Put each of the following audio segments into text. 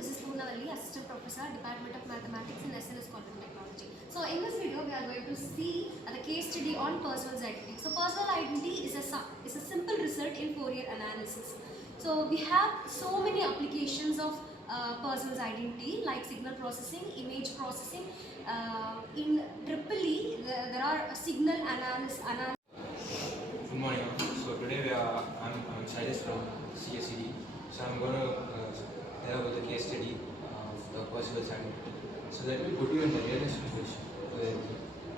This is Poornavalli, Assistant Professor, Department of Mathematics in SNS Technology. So in this video, we are going to see the case study on Parseval's identity. So Parseval identity is a simple result in Fourier analysis. So we have so many applications of Parseval's identity like signal processing, image processing. In EEE, there are signal analysis. Good morning. So today I'm Shailesh from CSED. So I'm going to tell about the case study of the Parseval's identity. So let me put you in the realistic situation.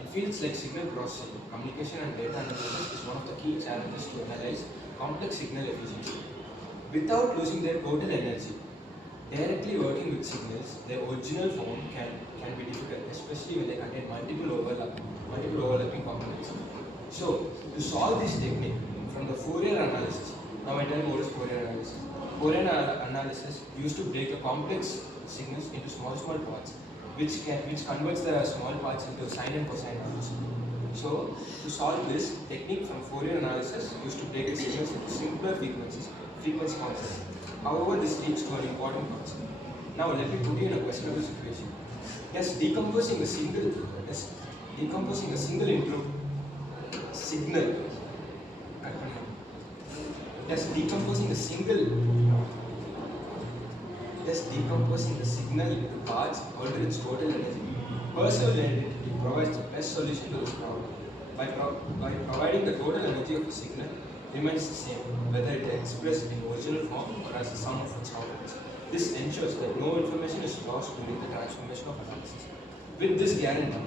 It feels like signal processing, communication and data analysis is one of the key challenges to analyze complex signal efficiently without losing their total energy. Directly working with signals, their original form can be difficult, especially when they contain multiple overlapping components. So, to solve this technique from the Fourier analysis, now I tell you what is Fourier analysis. Fourier analysis used to break the complex signals into small parts, which converts the small parts into sine and cosine values. So, to solve this technique from Fourier analysis used to break the signals into simpler frequency concepts. However, this leads to an important concept. Now, let me put you in a questionable situation. Does decomposing a single input signal into parts alter its total energy? Parseval identity provides the best solution to this problem. By providing the total energy of a signal remains the same, whether it is expressed in original form or as a sum of its components. This ensures that no information is lost during the transformation of analysis. With this guarantee,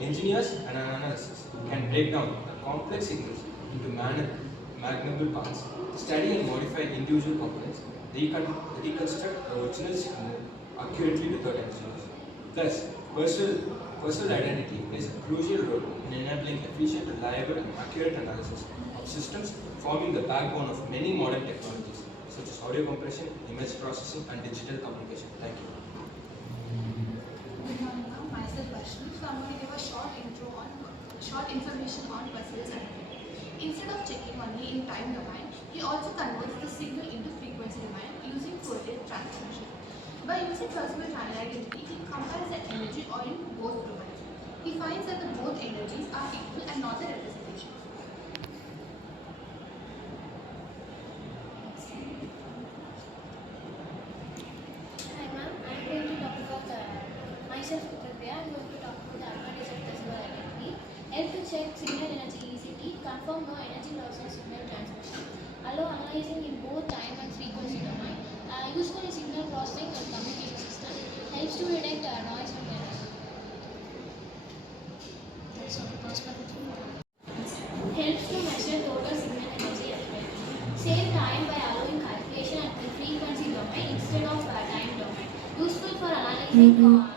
engineers and analysts can break down the complex signals into manageable parts, study and modify individual components, reconstruct the original signal accurately without accidents. Thus, Parseval identity plays a crucial role in enabling efficient, reliable, and accurate analysis of systems, forming the backbone of many modern technologies such as audio compression, image processing, and digital communication. Thank you. Good morning, ma'am. Myself Vaishnavi. So I'm going to give a short information on Parseval's identity. Instead of checking only in time domain, he also converts the signal into frequency domain using Fourier transformation. By using Parseval's identity, he compares the energy or in both domains. He finds that the both energies are equal and not the representation. Hi ma'am, I am going to talk about myself Putravya. I am going to talk about the advantage of Parseval identity. Help to check signal energy easily, confirm no energy loss in signal transmission, allow analyzing in both time and frequency domain, useful in signal processing and communication system, helps to detect noise and error. Helps to measure total signal energy as well. Save time by allowing calculation at the frequency domain instead of time domain. Useful for analyzing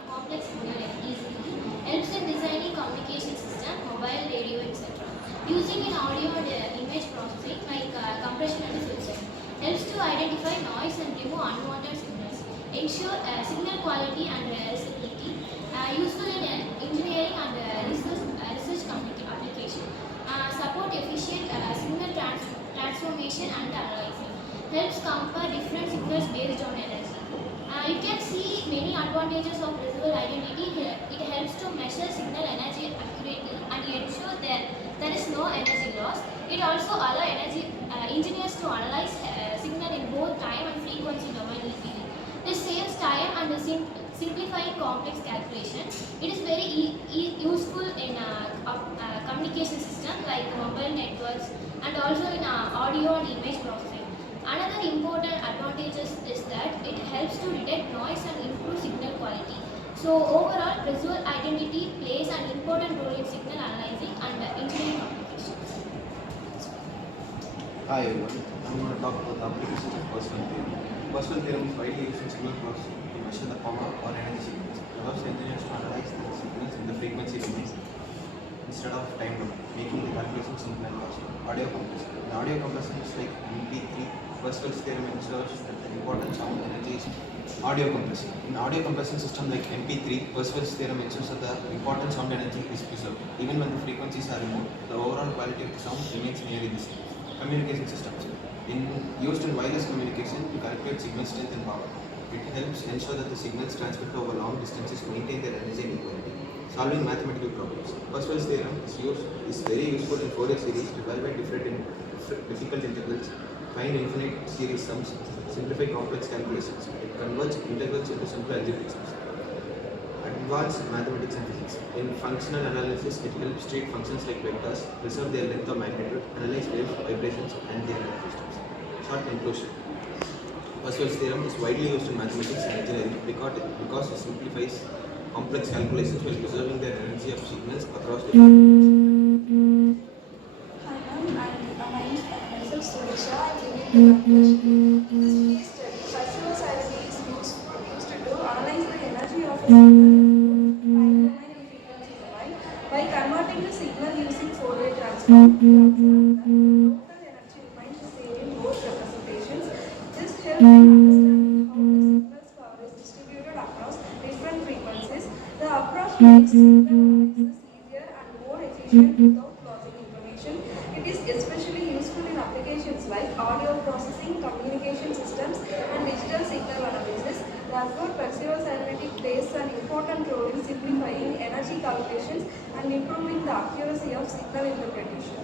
complex signal easily. Helps in designing communication system, mobile radio, etc. Using in audio and image processing like compression and filtering. Helps to identify noise and remove unwanted signals. Ensure signal quality and reliability. Useful in engineering and research application. Support efficient signal transformation and analyzing. Helps compare different signals based on energy. You can see many advantages of Parseval identity here. It helps to measure signal energy accurately and ensure that there is no energy loss. It also allows engineers to analyze signal in both time and frequency domain easily. This saves time and simplifying complex calculation. It is very useful in communication system like mobile networks and also in audio and image processing. Another important advantage is that it helps to detect noise and improve signal quality. So overall, Parseval identity plays an important role in signal analyzing and engineering communications. Hi everyone, I'm going to talk about the applications of Parseval theorem. Parseval theorem is widely used in signal processing to measure the power or energy signals. It allows engineers to analyze the signals in the frequency domain instead of time domain, making the calculation simple and fast. Audio compression. In audio compression is like MP3. Parseval's theorem ensures that the important sound energy is audio compression. In audio compression system like MP3, Parseval's theorem ensures that the important sound energy is preserved. Even when the frequencies are removed, the overall quality of the sound remains nearly the same. Communication systems. Used in wireless communication to calculate signal strength and power. It helps ensure that the signals transmitted over long distances maintain their energy and equality. Solving mathematical problems. Parseval's theorem is very useful in Fourier series to evaluate difficult integrals, find infinite series sums, simplify complex calculations. It converts integrals into simple algebraic sums. Advanced mathematics and physics. In functional analysis, it helps treat functions like vectors, preserve their length or magnitude, analyze waves, vibrations, and their energy systems. Short conclusion. Parseval's theorem is widely used in mathematics and engineering because it simplifies complex calculations while preserving their energy of signals across different mediums. Hi ma'am, myself Surisha. I am giving the conclusion. In this case study, Parseval's theorem is used to analyze the energy of a signal in both time domain and frequency domain. By converting the signal using Fourier transform, we observe that the total energy remains the same in both representations. This helps in understanding how the signal's power is distributed across different frequencies. The approach makes signal analysis easier and more efficient without losing information. It is especially useful in applications like audio processing, communication systems, and digital signal analysis. Therefore, Parseval's analytic plays an important role in simplifying energy calculations and improving the accuracy of signal interpretation.